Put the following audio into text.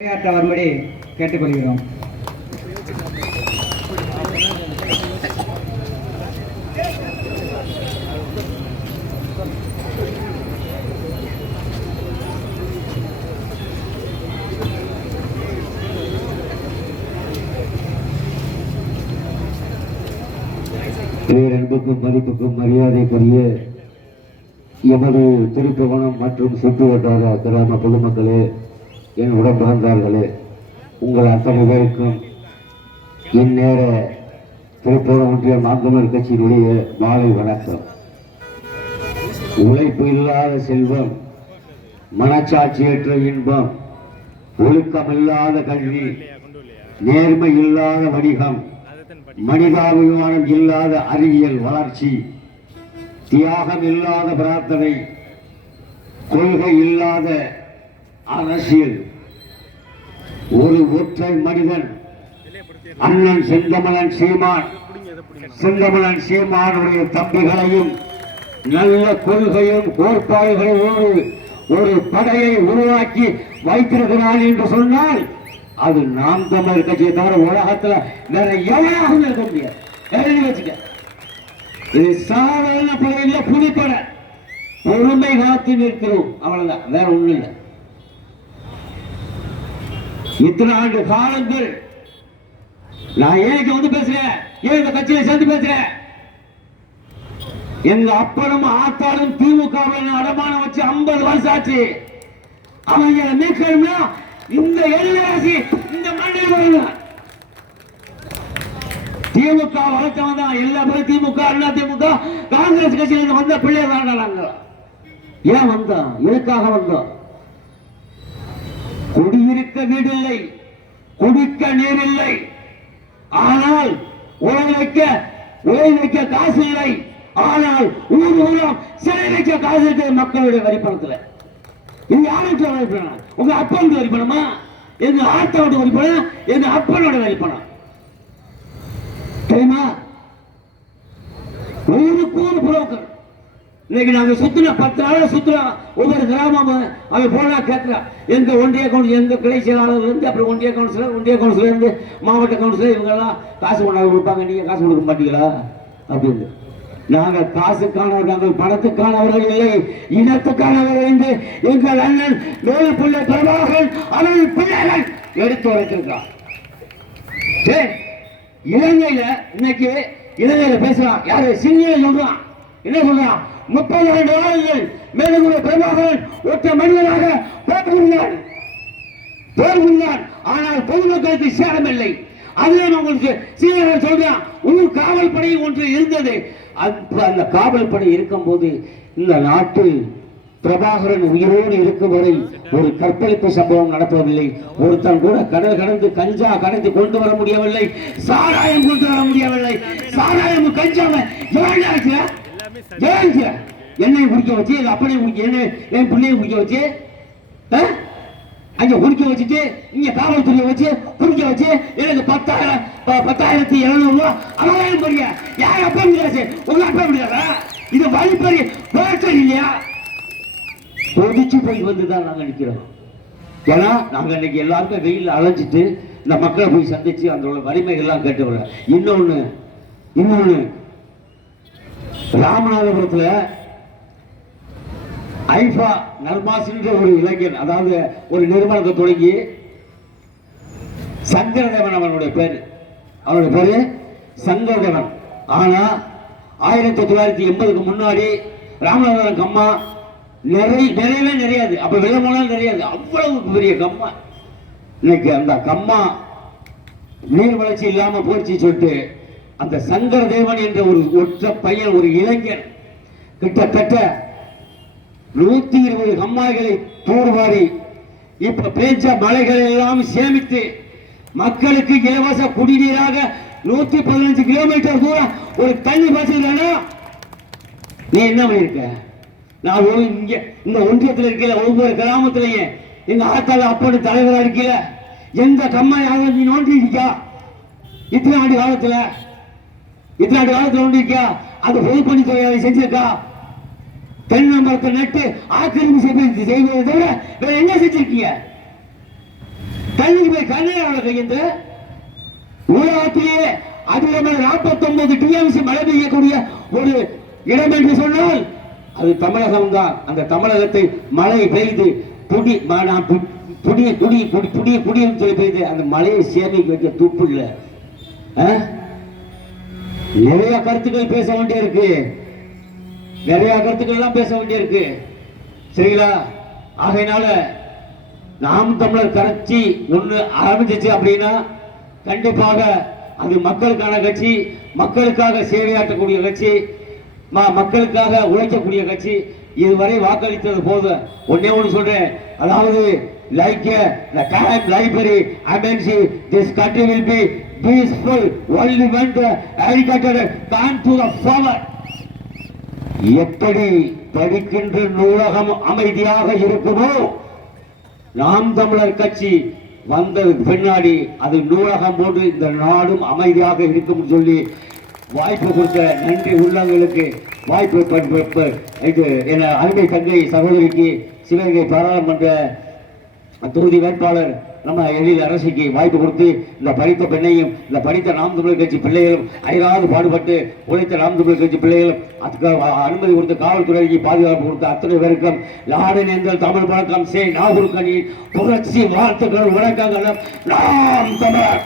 உரையாற்ற வரும்படி கேட்டுக்கொள்கிறோம். பேரன்புக்கும் மதிப்புக்கும் மரியாதைக்குரிய எமது திருப்புவனம் மற்றும் சுற்றுவட்டார கிராம பொதுமக்களே, என் உடன்பிறந்தார்களே, உங்கள் அத்தனை பேருக்கும் இந்நேர திருப்புவனம் ஒன்றிய மாங்கமல் கட்சியினுடைய மாலை வணக்கம். உழைப்பு இல்லாத செல்வம், மனச்சாட்சியற்ற இன்பம், ஒழுக்கமில்லாத கல்வி, நேர்மை இல்லாத வணிகம், மனிதாபிமானம் இல்லாத அறிவியல் வளர்ச்சி, தியாகம் இல்லாத பிரார்த்தனை, கொள்கை இல்லாத அரசியல், ஒரு ஒற்றை மனிதன் அண்ணன் செந்தமலன் சீமானுடைய தம்பிகளையும் நல்ல கொள்கையும் கோட்பாடுகளோடு ஒரு படையை உருவாக்கி வைத்திருக்கிறான் என்று சொன்னால் அது நாம் தமிழர் கட்சியை தவிர உலகத்துல வேற எவனாகவும் இருக்க முடியாது. இது சாதாரண படையில புலிப்பட பொறுமை காத்து நிற்கிறோம், அவ்வளவுதான், வேற ஒண்ணு இல்லை. இத்தனை ஆண்டு காலங்கள் நான் ஏன் வந்து பேசுறேன், ஏன் இந்த கட்சியில சேர்ந்து பேசுறேன், எங்க அப்பனும் ஆத்தாலும் திமுக அடமானம் வச்சு 50 வருஷம் ஆச்சு. அவங்க நீக்கணும்னா இந்த எதிராசி இந்த மண்ணில் வரணும். திமுக வளர்த்தவன் தான் எல்லா பேரும் திமுக, அண்ணா திமுக, காங்கிரஸ் கட்சியில வந்த பிள்ளைய தாண்டாங்க. ஏன் வந்தோம், எதுக்காக வந்தோம்? குடியிருக்க வீடு இல்லை, குடிக்க நீர் இல்லை, ஆனால் ஓய்வு வைக்க காசு இல்லை, ஆனால் ஊர் ஊரம் சிலை வைக்க காசு இருக்கு மக்களுடைய வரிப்பணத்துல. இது யாருக்கு வரிப்பணம்? உங்க அப்பனுக்கு வரிப்பணமா, எங்க ஆத்தாவோட வரிப்பணம், எங்க அப்பனோட வரிப்பணம் தெரியுமா? ஊருக்கு ஊர் புரோக்கர். இன்னைக்கு நாங்க சுத்தின 10 நாள் சுத்துறோம், ஒவ்வொரு கிராமம் அவன் போனா கேட்கிறான், எங்க ஒன்றிய கவுன்சிலர், எங்க கிளை செயலாளர் இருந்து, அப்புறம் ஒன்றிய கவுன்சிலர் இருந்து மாவட்ட கவுன்சிலர், இவங்க எல்லாம் காசு கொண்டாந்து கொடுப்பாங்க, நீங்க காசு கொடுக்க மாட்டீங்களா அப்படின்னு. நாங்கள் காசுக்கானவர்கள், நாங்கள் பணத்துக்கானவர்கள் இல்லை, இனத்துக்கானவர்கள் என்று எங்கள் அண்ணன் மேல பிள்ளை பிரபாகரன் அவர்கள் பிள்ளைகள் எடுத்து வைத்திருக்கிறார். இலங்கையில இன்னைக்கு இலங்கையில பேசுறான், யாரு சிங்கில சொல்றான், என்ன சொல்றான்? 32 ஆண்டுகள் மேலகுரு பிரபாகரன் ஒற்ற மனிதனாக போர் புரிந்தான், ஆனால் பொதுமக்களுக்கு சேரமில்லை. அதுவே உங்களுக்கு சீனியர் சொல்றான், ஊர் காவல் படை ஒன்று இருந்தது. அந்த காவல் படை இருக்கும் போது இந்த நாட்டில் பிரபாகரன் உயிரோடு இருக்கும் வரை ஒரு கற்பழிப்பு சம்பவம் நடப்பதில்லை. ஒருத்தன் கூட கடல் கடந்து கஞ்சா கடந்து கொண்டு வர முடியவில்லை, சாராயம் கொண்டு வர முடியவில்லை. சாராயம் கஞ்சாவை என்னை குடிக்க வச்சு, எங்க அப்பனை குடிக்க, என் பிள்ளையை குடிக்க வச்சு, அங்க குடிக்க வச்சுட்டு இங்க காவல்துறையை வச்சு குடிக்க வச்சு எனக்கு 10,700 ரூபாய் அவகாயம் போறீங்க. யார் அப்பா முடியாது? உங்க அப்பா முடியாதா? இது வழிப்பறி போராட்டம் இல்லையா? கொதிச்சு போய் வந்துதான் நாங்க நிக்கிறோம். ஏன்னா நாங்க இன்னைக்கு எல்லாருமே வெயில் அலைஞ்சிட்டு இந்த மக்களை போய் சந்திச்சு அதோட வலிமைகள்லாம் கேட்டு வர. இன்னொன்னு ராமநாதபுரத்துல ஐஃபா நர்மாஸ் என்ற ஒரு இளைஞன், அதாவது ஒரு நிறுவனத்தை தொடங்கி, சங்கரதேவன் அவனுடைய பேரு சங்கரதேவன். ஆனா 1980க்கு முன்னாடி ராமநாதபுரம் கம்மா நிறையவே நிறையாது, அப்ப வெள்ளமோனால் நிறையாது, அவ்வளவு பெரிய கம்மா. இன்னைக்கு அந்த கம்மா நீர் வளர்ச்சி இல்லாம போச்சு சொல்லிட்டு அந்த சங்கரதேவன் என்ற ஒரு ஒற்ற பையன், ஒரு இளைஞன் கிட்டத்தட்ட 120 கம்மாய்களை தூர்வாரி இப்ப பேச்ச மலைகளை எல்லாம் சேமித்து மக்களுக்கு இலவச குடிநீராக 115 கிலோமீட்டர் தூரம் ஒரு தண்ணி பாய்ச்சா நீ என்ன பண்ணிருக்க? நான் இங்க இந்த ஒன்றியத்தில் இருக்கல, ஒவ்வொரு கிராமத்திலையும் எங்க ஆத்தால அப்படி தலைவரா இருக்கல, எந்த கம்மாய் நீ நோண்டி இருக்கா? இத்தனை ஆண்டு காலத்துல நோண்டி இருக்கா? அது பொதுப்பணித்துறை செஞ்சிருக்கா? தென்னை மரத்தை நட்டு ஆக்கிரமிப்பு செய்வதை தவிர வேற என்ன செஞ்சிருக்கீங்க? கண்ணீரால கையெழுந்த உலகத்திலேயே அதிகமாக 49 டிஎம்சி மழை பெய்யக்கூடிய ஒரு இடம் என்று சொன்னால் அது தமிழகம் தான். அந்த தமிழகத்தை மழை பெய்து புடிய சொல்லி பெய்து அந்த மழையை சேமிக்க வைக்க துப்பு இல்லை. நிறைய கருத்துக்கள் பேச வேண்டியிருக்கு, நிறைய கருத்துக்கள் எல்லாம் பேச வேண்டியிருக்கு. சரிங்களா? ஆகையினால நாம் தமிழர் கட்சி ஒண்ணு ஆரம்பிச்சிச்சு அப்படின்னா கண்டிப்பாக அது மக்களுக்கான கட்சி, மக்களுக்காக சேவையாற்றக்கூடிய கட்சி, மக்களுக்காக உழைக்கக்கூடிய கட்சி. இதுவரை வாக்களித்தது போது ஒன்னே ஒன்று சொல்றேன், அதாவது like the time library MNC, this country will be peaceful only when the agriculture come to the power. எப்படி படிக்கின்ற நூலகம் அமைதியாக இருக்குமோ நாம் தமிழர் கட்சி வந்தது பின்னாடி அது நூலகம் போன்று இந்த நாடும் அமைதியாக இருக்கும் சொல்லி வாய்ப்பு கொடுத்த நன்றி உள்ளங்களுக்கு வாய்ப்பு இது என அருமை தங்கை சகோதரிக்கு சிவகங்கை பாராளுமன்ற தொகுதி வேட்பாளர் நம்ம எழில் அரசிக்கு வாய்ப்பு கொடுத்து இந்த படித்த பெண்ணையும் இந்த படித்த நாம் தமிழர் கட்சி பிள்ளைகளும் அயராது பாடுபட்டு உழைத்த நாம் தமிழர் கட்சி பிள்ளைகளும் அதுக்கு அனுமதி கொடுத்து காவல்துறைக்கு பாதுகாப்பு கொடுத்த அத்தனை பேருக்கும் லாடனேந்தல் தமிழ் வணக்கம் சே நாகூர் கனி புரட்சி வாழ்த்துக்கள் வணக்கங்களும் நாம் தமிழர்.